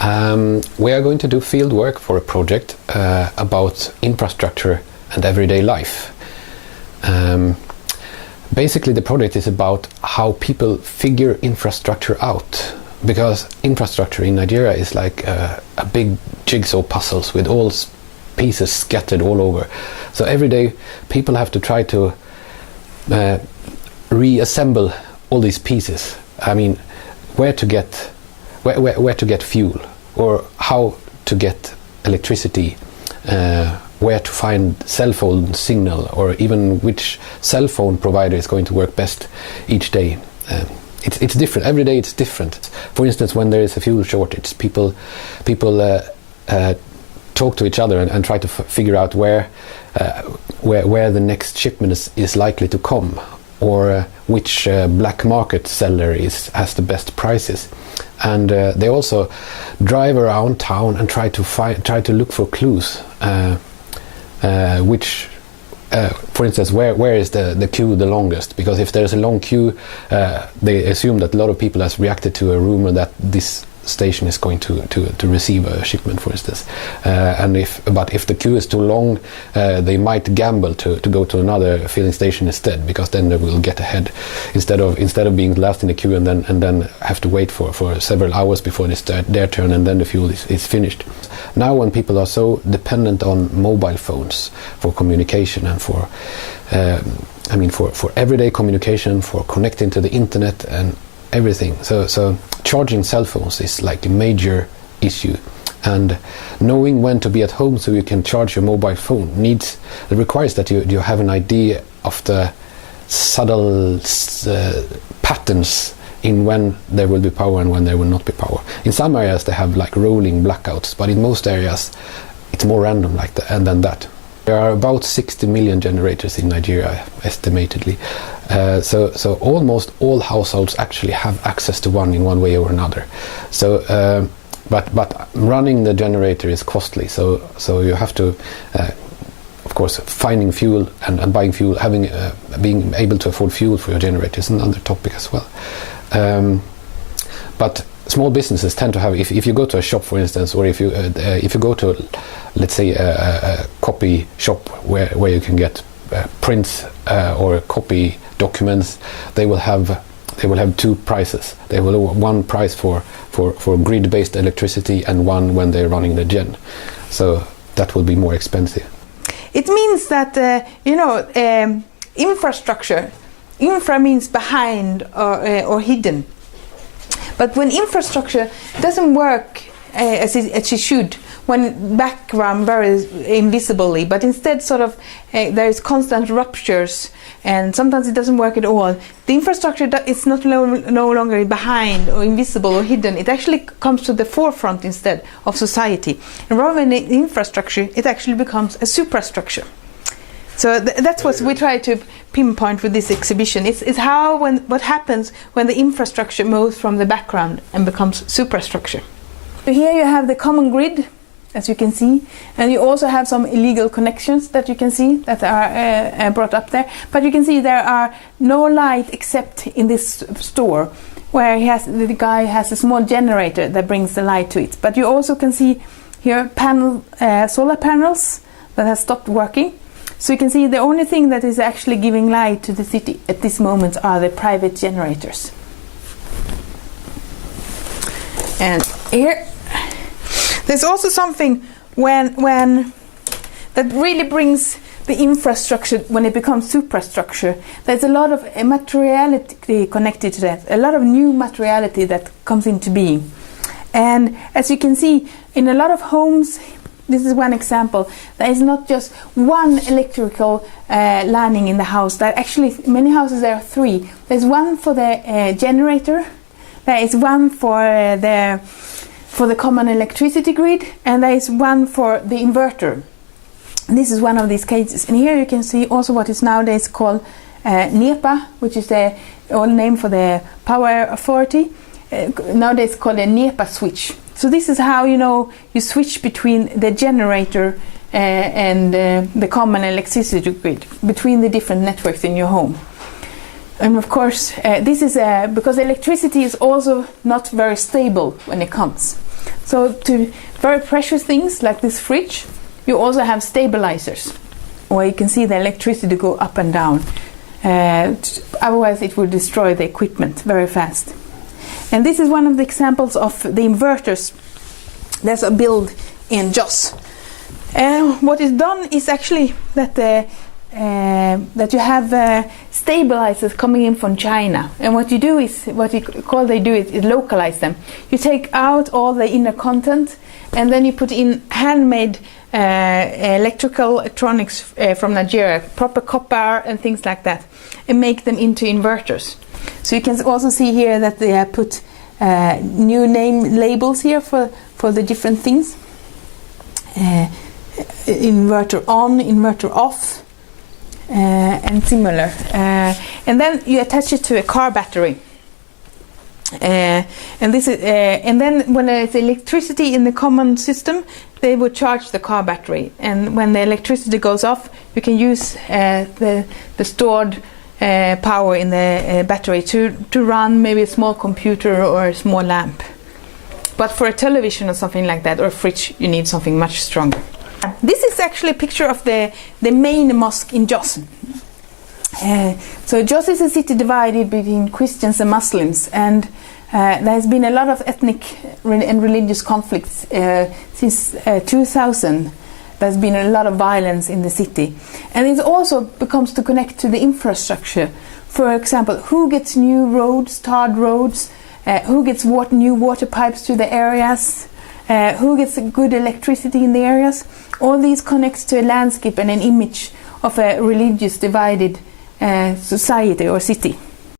We are going to do field work for a project about infrastructure and everyday life. Basically, the project is about how people figure infrastructure out, because infrastructure in Nigeria is like a big jigsaw puzzles with all pieces scattered all over. So every day people have to try to reassemble all these pieces. I mean, where to get fuel, or how to get electricity, where to find cell phone signal, or even which cell phone provider is going to work best each day. It's different. Every day it's different. For instance, when there is a fuel shortage, people talk to each other and try to figure out where the next shipment is likely to come, or which black market seller has the best prices. And they also drive around town and try to look for clues. For instance, where is the queue the longest? Because if there's a long queue, they assume that a lot of people has reacted to a rumor that this station is going to receive a shipment, for instance. But if the queue is too long, they might gamble to go to another filling station instead, because then they will get ahead instead of being last in the queue and then have to wait for several hours before it's their turn, and then the fuel is finished. Now, when people are so dependent on mobile phones for communication and for everyday communication, for connecting to the internet and everything, so charging cell phones is like a major issue, and knowing when to be at home so you can charge your mobile phone requires that you have an idea of the subtle patterns in when there will be power and when there will not be power. In some areas they have like rolling blackouts, but in most areas it's more random than that. There are about 60 million generators in Nigeria, estimatedly. So almost all households actually have access to one in one way or another. So, but running the generator is costly. So you have to, of course, finding fuel and buying fuel, being able to afford fuel for your generator is another topic as well. But small businesses tend to have, if you go to a shop, for instance, or if you go to, let's say, a copy shop where you can get prints or copy documents, they will have two prices. They will have one price for grid-based electricity and one when they're running the gen. So that will be more expensive. It means that infrastructure. Infra means behind or hidden. But when infrastructure doesn't work as it should, when background very invisibly, but instead sort of there is constant ruptures, and sometimes it doesn't work at all. The infrastructure is not no longer behind or invisible or hidden. It actually comes to the forefront instead of society. And rather than the infrastructure, it actually becomes a superstructure. So that's what we try to pinpoint with this exhibition. It's what happens when the infrastructure moves from the background and becomes superstructure. So here you have the common grid, as you can see, and you also have some illegal connections that you can see that are brought up there. But you can see there are no light except in this store, where the guy has a small generator that brings the light to it. But you also can see here solar panels that have stopped working. So you can see the only thing that is actually giving light to the city at this moment are the private generators. And here, there's also something when that really brings the infrastructure, when it becomes superstructure. There's a lot of materiality connected to that, a lot of new materiality that comes into being. And as you can see, in a lot of homes, this is one example. There is not just one electrical lining in the house. There actually, many houses there are three. There's one for the generator. There is one for the common electricity grid, and there is one for the inverter. And this is one of these cases. And here you can see also what is nowadays called NEPA, which is the old name for the power authority. Nowadays called a NEPA switch. So this is how you switch between the generator and the common electricity grid, between the different networks in your home. And of course, this is because electricity is also not very stable when it comes. So to very precious things like this fridge, you also have stabilizers, where you can see the electricity go up and down. Otherwise it will destroy the equipment very fast. And this is one of the examples of the inverters that's built in Jos. What is done is actually that you have stabilizers coming in from China, and what you do is localize them. You take out all the inner content, and then you put in handmade electronics from Nigeria, proper copper and things like that, and make them into inverters. So you can also see here that they have put new name labels here for the different things. Inverter on, inverter off, and similar. And then you attach it to a car battery. And then when there's electricity in the common system, they would charge the car battery. And when the electricity goes off, you can use the stored power in the battery to run maybe a small computer or a small lamp. But for a television or something like that, or a fridge, you need something much stronger. This is actually a picture of the main mosque in Jos. So Jos is a city divided between Christians and Muslims, and there has been a lot of ethnic and religious conflicts since 2000. There's been a lot of violence in the city, and it also becomes to connect to the infrastructure. For example, who gets new roads, tarred roads, who gets new water pipes to the areas, who gets good electricity in the areas. All these connects to a landscape and an image of a religious divided society or city.